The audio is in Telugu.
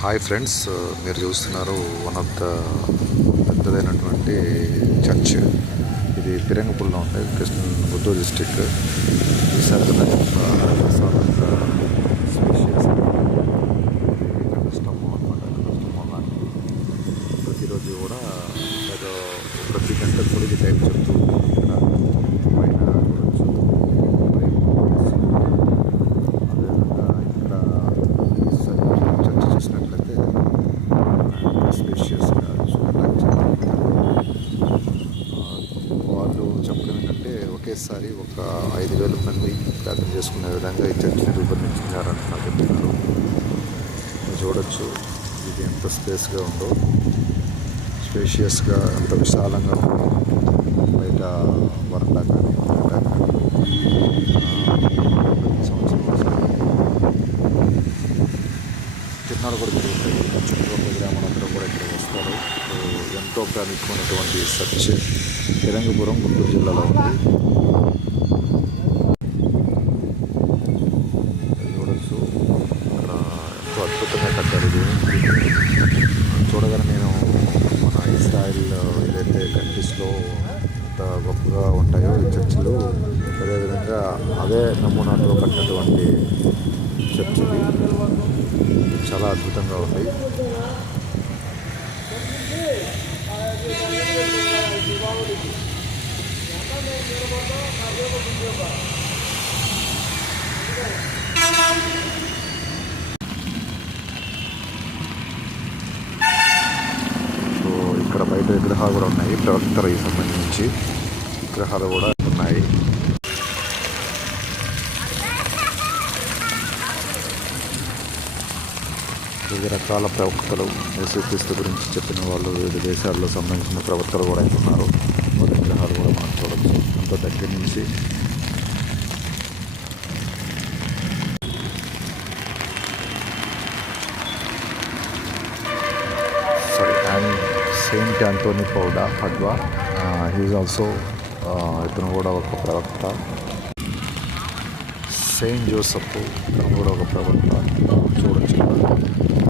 హాయ్ ఫ్రెండ్స్, మీరు చూస్తున్నారు వన్ ఆఫ్ ద పెద్దదైనటువంటి చర్చ్. ఇది ఫిరంగిపుల్లో ఉంటాయి, గుంటూరు డిస్టిక్. ఈసారి స్తంభం అనమాట. స్తంభం లాంటి ప్రతిరోజు కూడా ఏదో ప్రతి గంట పొడిగి టైం చెప్తూ ఇక్కడ పైన చూడొచ్చు. అదేవిధంగా ఇక్కడ చర్చ చూసినట్లయితే స్పేషియస్గా చూడడానికి వాళ్ళు చెప్పడం ఏంటంటే ఒకేసారి ఒక 5,000 మంది ప్రార్థన చేసుకునే విధంగా ఈ చర్చిని రూపొందించారని నాకు చెప్తున్నారు. చూడొచ్చు ఇది ఎంత స్పేస్గా ఉందో, స్పేషియస్గా ఎంత విశాలంగా ఉందో. బయట వరండా కానీ ప్రతి సంవత్సరం తిరునాళ్ళు కూడా జరుగుతాయి. చుట్టుపక్కల గ్రామాలందరూ కూడా ఇక్కడ వస్తారు. ఎంతో ప్రాముఖ్యమైనటువంటి చర్చ్ ఫిరంగిపురం గుంటూరు జిల్లాలో ఉంది. చూడొచ్చు ఇక్కడ ఎంతో అద్భుతంగా కట్టారు. ఇది చూడగానే నేను మన ఇజ్రాయిల్ ఏదైతే కంట్రీస్లో ఎంత గొప్పగా ఉంటాయో ఈ చర్చిలు, అదేవిధంగా అదే నమూనాతో కట్టినటువంటి చర్చ్ ఇది చాలా అద్భుతంగా ఉంది. సో ఇక్కడ బయట విగ్రహాలు కూడా ఉన్నాయి, ప్రవక్తలకు సంబంధించి విగ్రహాలు కూడా ఉన్నాయి. వివిధ రకాల ప్రవక్తలు యేసుక్రీస్తు గురించి చెప్పిన వాళ్ళు, వివిధ దేశాల్లో సంబంధించిన ప్రవక్తలు కూడా ఉన్నారు. వాళ్ళ విగ్రహాలు కూడా మనం చూడవచ్చు అంత దగ్గర నుంచి. And Saint Antony Padua, he's also, ఇతను కూడా ఒక ప్రవక్త. సెయింట్ జోసెఫ్, ఇతను కూడా ఒక ప్రవక్త. చూడొచ్చు.